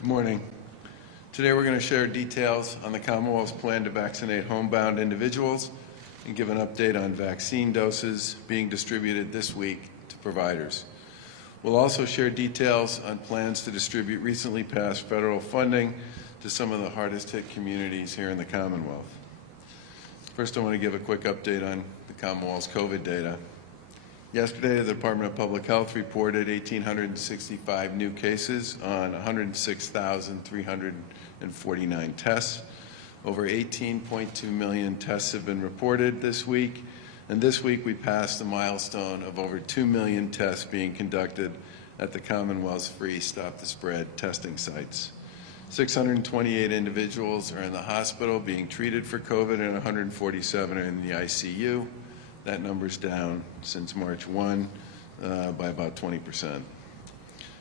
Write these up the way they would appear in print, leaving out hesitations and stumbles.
Good morning. Today we're going to share details on the Commonwealth's plan to vaccinate homebound individuals and give an update on vaccine doses being distributed this week to providers. We'll also share details on plans to distribute recently passed federal funding to some of the hardest hit communities here in the Commonwealth. First, I want to give a quick update on the Commonwealth's COVID data. Yesterday, the Department of Public Health reported 1,865 new cases on 106,349 tests. Over 18.2 million tests have been reported this week, and this week we passed the milestone of over 2 million tests being conducted at the Commonwealth's free Stop the Spread testing sites. 628 individuals are in the hospital being treated for COVID, and 147 are in the ICU. That number's down since March 1 by about 20%.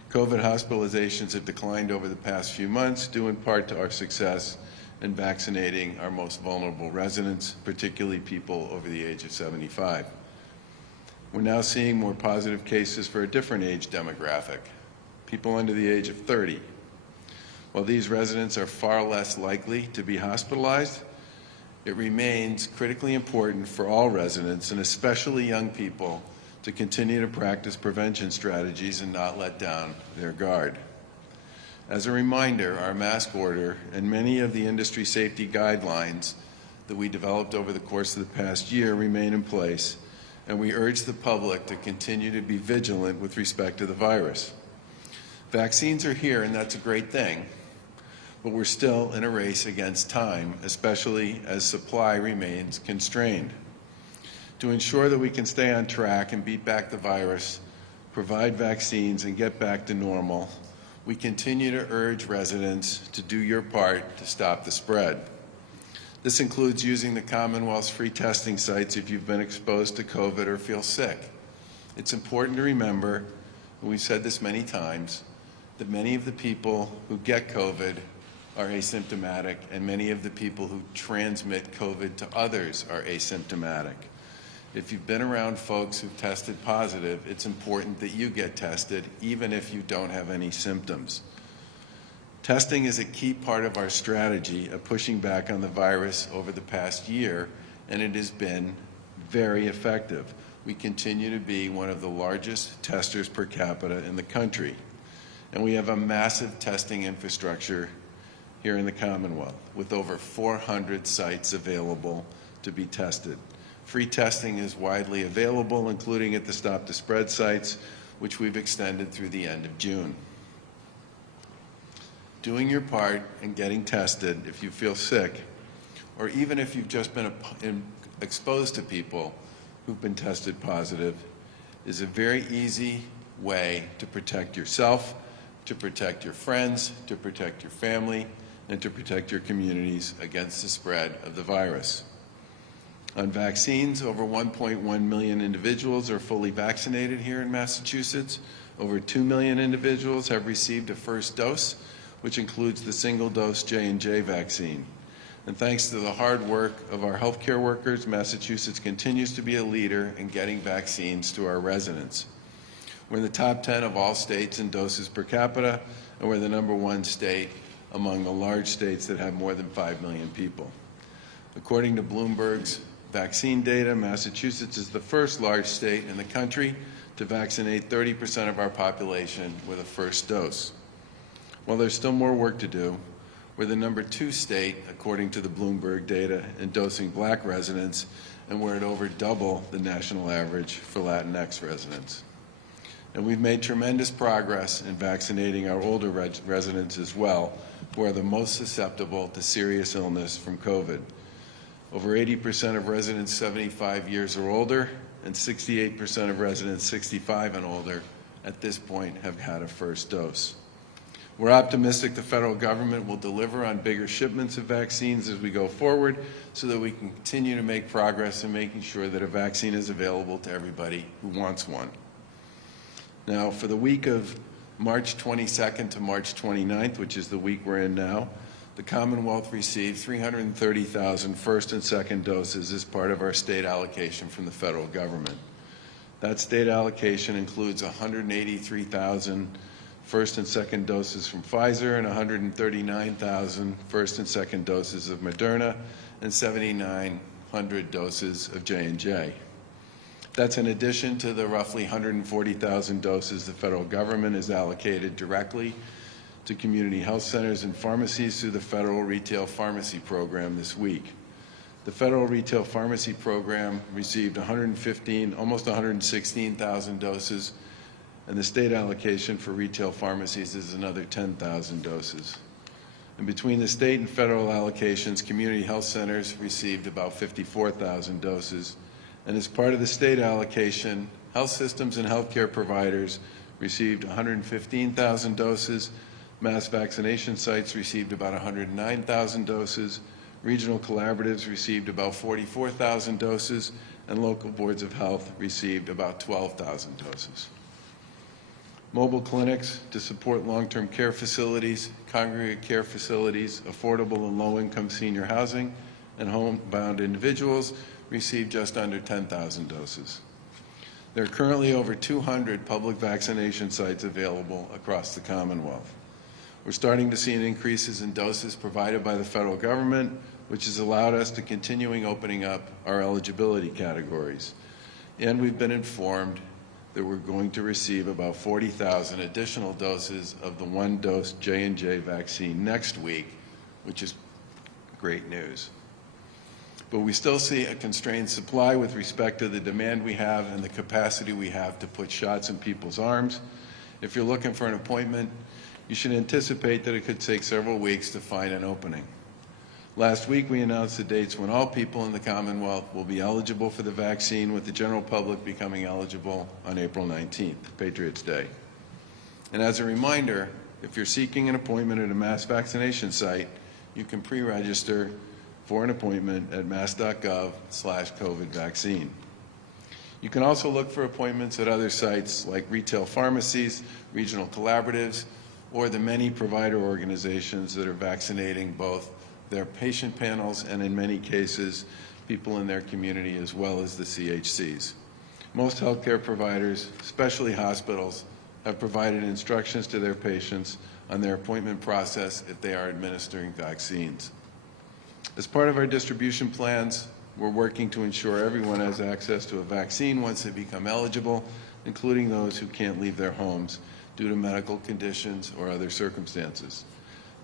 COVID hospitalizations have declined over the past few months, due in part to our success in vaccinating our most vulnerable residents, particularly people over the age of 75. We're now seeing more positive cases for a different age demographic, people under the age of 30. While these residents are far less likely to be hospitalized, it remains critically important for all residents, and especially young people, to continue to practice prevention strategies and not let down their guard. As a reminder, our mask order and many of the industry safety guidelines that we developed over the course of the past year remain in place, and we urge the public to continue to be vigilant with respect to the virus. Vaccines are here, and that's a great thing, but we're still in a race against time, especially as supply remains constrained. To ensure that we can stay on track and beat back the virus, provide vaccines, and get back to normal, we continue to urge residents to do your part to stop the spread. This includes using the Commonwealth's free testing sites if you've been exposed to COVID or feel sick. It's important to remember, and we've said this many times, that many of the people who get COVID are asymptomatic, and many of the people who transmit COVID to others are asymptomatic. If you've been around folks who've tested positive, it's important that you get tested, even if you don't have any symptoms. Testing is a key part of our strategy of pushing back on the virus over the past year, and it has been very effective. We continue to be one of the largest testers per capita in the country, and we have a massive testing infrastructure here in the Commonwealth, with over 400 sites available to be tested. Free testing is widely available, including at the Stop the Spread sites, which we've extended through the end of June. Doing your part and getting tested if you feel sick, or even if you've just been exposed to people who've been tested positive, is a very easy way to protect yourself, to protect your friends, to protect your family, and to protect your communities against the spread of the virus. On vaccines, over 1.1 million individuals are fully vaccinated here in Massachusetts. Over 2 million individuals have received a first dose, which includes the single-dose J&J vaccine. And thanks to the hard work of our healthcare workers, Massachusetts continues to be a leader in getting vaccines to our residents. We're in the top 10 of all states in doses per capita, and we're the #1 state among the large states that have more than 5 million people. According to Bloomberg's vaccine data, Massachusetts is the first large state in the country to vaccinate 30% of our population with a first dose. While there's still more work to do, we're the #2 state, according to the Bloomberg data, in dosing Black residents, and we're at over double the national average for Latinx residents. And we've made tremendous progress in vaccinating our older residents as well, who are the most susceptible to serious illness from COVID. Over 80% of residents 75 years or older and 68% of residents 65 and older at this point have had a first dose. We're optimistic the federal government will deliver on bigger shipments of vaccines as we go forward, so that we can continue to make progress in making sure that a vaccine is available to everybody who wants one. Now, for the week of March 22nd to March 29th, which is the week we're in now, the Commonwealth received 330,000 first and second doses as part of our state allocation from the federal government. That state allocation includes 183,000 first and second doses from Pfizer and 139,000 first and second doses of Moderna and 7,900 doses of J&J. That's in addition to the roughly 140,000 doses the federal government has allocated directly to community health centers and pharmacies through the Federal Retail Pharmacy Program this week. The Federal Retail Pharmacy Program received almost 116,000 doses, and the state allocation for retail pharmacies is another 10,000 doses. And between the state and federal allocations, community health centers received about 54,000 doses. And as part of the state allocation, health systems and healthcare providers received 115,000 doses, mass vaccination sites received about 109,000 doses, regional collaboratives received about 44,000 doses, and local boards of health received about 12,000 doses. Mobile clinics to support long-term care facilities, congregate care facilities, affordable and low-income senior housing, and homebound individuals received just under 10,000 doses. There are currently over 200 public vaccination sites available across the Commonwealth. We're starting to see an increases in doses provided by the federal government, which has allowed us to continuing opening up our eligibility categories. And we've been informed that we're going to receive about 40,000 additional doses of the one-dose J&J vaccine next week, which is great news. But we still see a constrained supply with respect to the demand we have and the capacity we have to put shots in people's arms. If you're looking for an appointment, you should anticipate that it could take several weeks to find an opening. Last week, we announced the dates when all people in the Commonwealth will be eligible for the vaccine, with the general public becoming eligible on April 19th, Patriots' Day. And as a reminder, if you're seeking an appointment at a mass vaccination site, you can pre-register for an appointment at mass.gov/COVID vaccine. You can also look for appointments at other sites like retail pharmacies, regional collaboratives, or the many provider organizations that are vaccinating both their patient panels and, in many cases, people in their community as well as the CHCs. Most healthcare providers, especially hospitals, have provided instructions to their patients on their appointment process if they are administering vaccines. As part of our distribution plans, we're working to ensure everyone has access to a vaccine once they become eligible, including those who can't leave their homes due to medical conditions or other circumstances.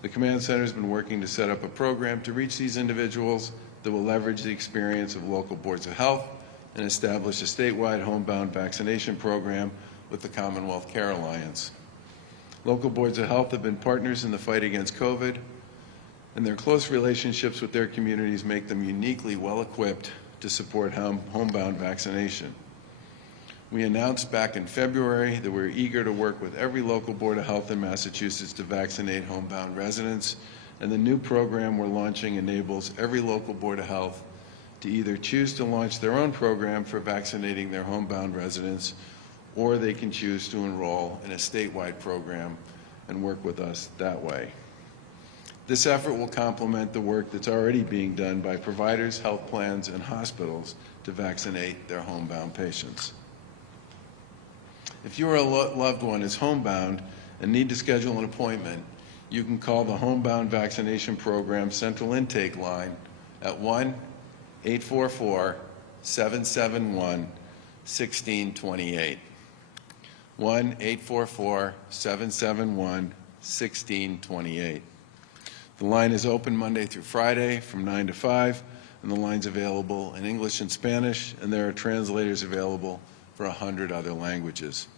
The Command Center has been working to set up a program to reach these individuals that will leverage the experience of local boards of health and establish a statewide homebound vaccination program with the Commonwealth Care Alliance. Local boards of health have been partners in the fight against COVID, and their close relationships with their communities make them uniquely well-equipped to support homebound vaccination. We announced back in February that we're eager to work with every local board of health in Massachusetts to vaccinate homebound residents, and the new program we're launching enables every local board of health to either choose to launch their own program for vaccinating their homebound residents, or they can choose to enroll in a statewide program and work with us that way. This effort will complement the work that's already being done by providers, health plans, and hospitals to vaccinate their homebound patients. If you or a loved one is homebound and need to schedule an appointment, you can call the Homebound Vaccination Program Central Intake Line at 1-844-771-1628. 1-844-771-1628. The line is open Monday through Friday from 9 to 5, and the line's available in English and Spanish, and there are translators available for 100 other languages.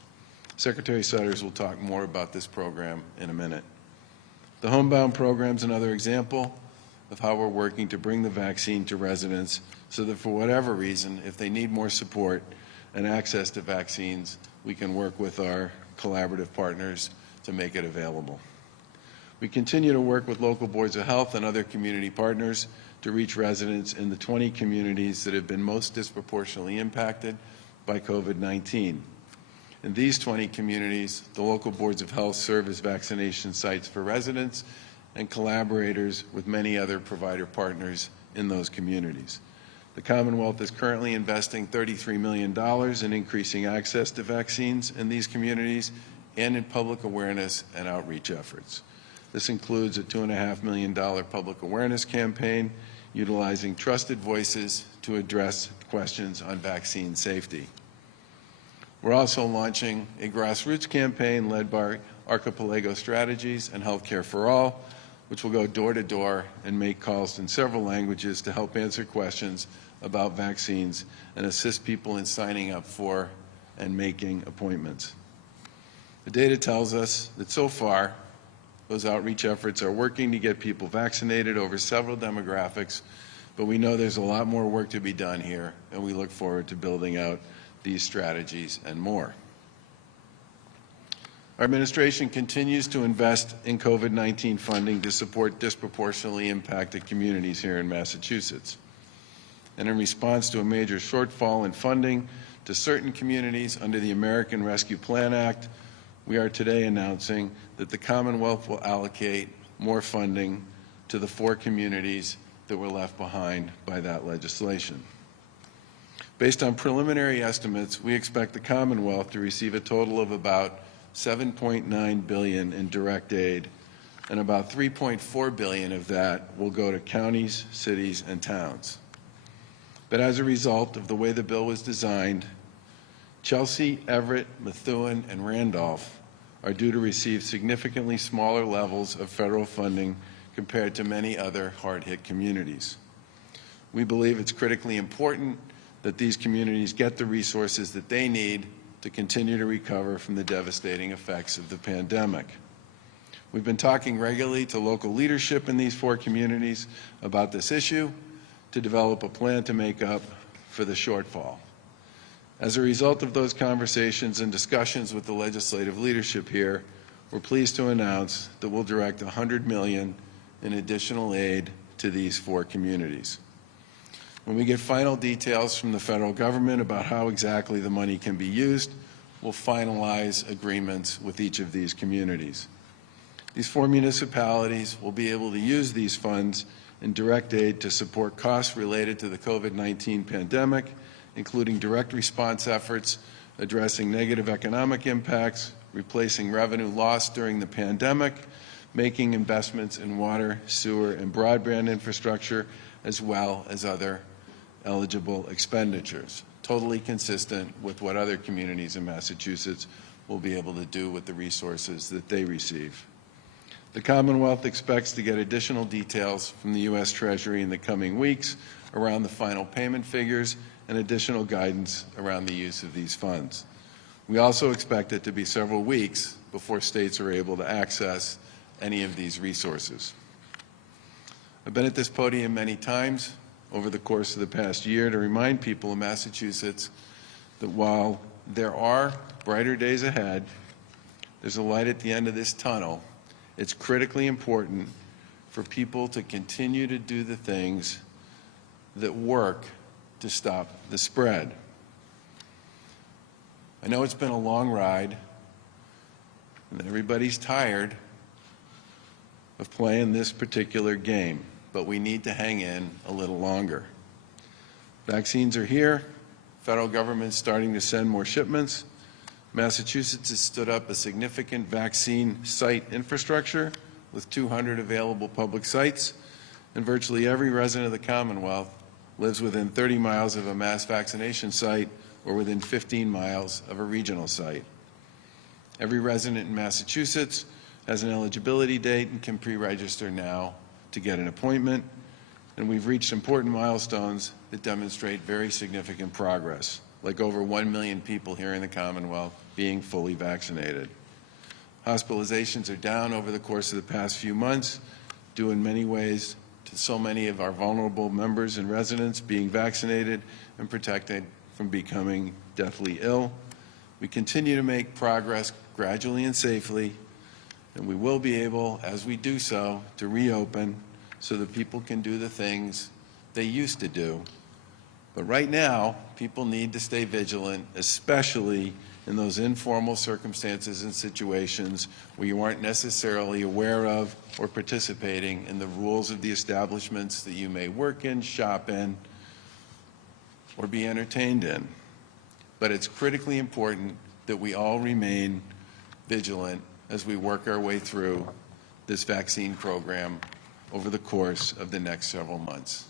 Secretary Sutters will talk more about this program in a minute. The Homebound program is another example of how we're working to bring the vaccine to residents so that for whatever reason, if they need more support and access to vaccines, we can work with our collaborative partners to make it available. We continue to work with local boards of health and other community partners to reach residents in the 20 communities that have been most disproportionately impacted by COVID-19. In these 20 communities, the local boards of health serve as vaccination sites for residents and collaborators with many other provider partners in those communities. The Commonwealth is currently investing $33 million in increasing access to vaccines in these communities and in public awareness and outreach efforts. This includes a $2.5 million public awareness campaign utilizing trusted voices to address questions on vaccine safety. We're also launching a grassroots campaign led by Archipelago Strategies and Healthcare for All, which will go door to door and make calls in several languages to help answer questions about vaccines and assist people in signing up for and making appointments. The data tells us that so far, those outreach efforts are working to get people vaccinated over several demographics, but we know there's a lot more work to be done here, and we look forward to building out these strategies and more. Our administration continues to invest in COVID-19 funding to support disproportionately impacted communities here in Massachusetts. And in response to a major shortfall in funding to certain communities under the American Rescue Plan Act, we are today announcing that the Commonwealth will allocate more funding to the 4 communities that were left behind by that legislation. Based on preliminary estimates, we expect the Commonwealth to receive a total of about $7.9 billion in direct aid, and about $3.4 billion of that will go to counties, cities, and towns. But as a result of the way the bill was designed, Chelsea, Everett, Methuen, and Randolph are due to receive significantly smaller levels of federal funding compared to many other hard-hit communities. We believe it's critically important that these communities get the resources that they need to continue to recover from the devastating effects of the pandemic. We've been talking regularly to local leadership in these 4 communities about this issue to develop a plan to make up for the shortfall. As a result of those conversations and discussions with the legislative leadership here, we're pleased to announce that we'll direct $100 million in additional aid to these 4 communities. When we get final details from the federal government about how exactly the money can be used, we'll finalize agreements with each of these communities. These 4 municipalities will be able to use these funds in direct aid to support costs related to the COVID-19 pandemic, including direct response efforts addressing negative economic impacts, replacing revenue lost during the pandemic, making investments in water, sewer, and broadband infrastructure, as well as other eligible expenditures, totally consistent with what other communities in Massachusetts will be able to do with the resources that they receive. The Commonwealth expects to get additional details from the U.S. Treasury in the coming weeks around the final payment figures and additional guidance around the use of these funds. We also expect it to be several weeks before states are able to access any of these resources. I've been at this podium many times over the course of the past year to remind people of Massachusetts that while there are brighter days ahead, there's a light at the end of this tunnel. It's critically important for people to continue to do the things that work to stop the spread. I know it's been a long ride, and everybody's tired of playing this particular game, but we need to hang in a little longer. Vaccines are here. Federal government's starting to send more shipments. Massachusetts has stood up a significant vaccine site infrastructure with 200 available public sites, and virtually every resident of the Commonwealth lives within 30 miles of a mass vaccination site or within 15 miles of a regional site. Every resident in Massachusetts has an eligibility date and can pre-register now to get an appointment, and we've reached important milestones that demonstrate very significant progress, like over 1 million people here in the Commonwealth being fully vaccinated. Hospitalizations are down over the course of the past few months, due in many ways to so many of our vulnerable members and residents being vaccinated and protected from becoming deathly ill. We continue to make progress gradually and safely, and we will be able, as we do so, to reopen so that people can do the things they used to do. But right now, people need to stay vigilant, especially in those informal circumstances and situations where you aren't necessarily aware of or participating in the rules of the establishments that you may work in, shop in, or be entertained in. But it's critically important that we all remain vigilant as we work our way through this vaccine program over the course of the next several months.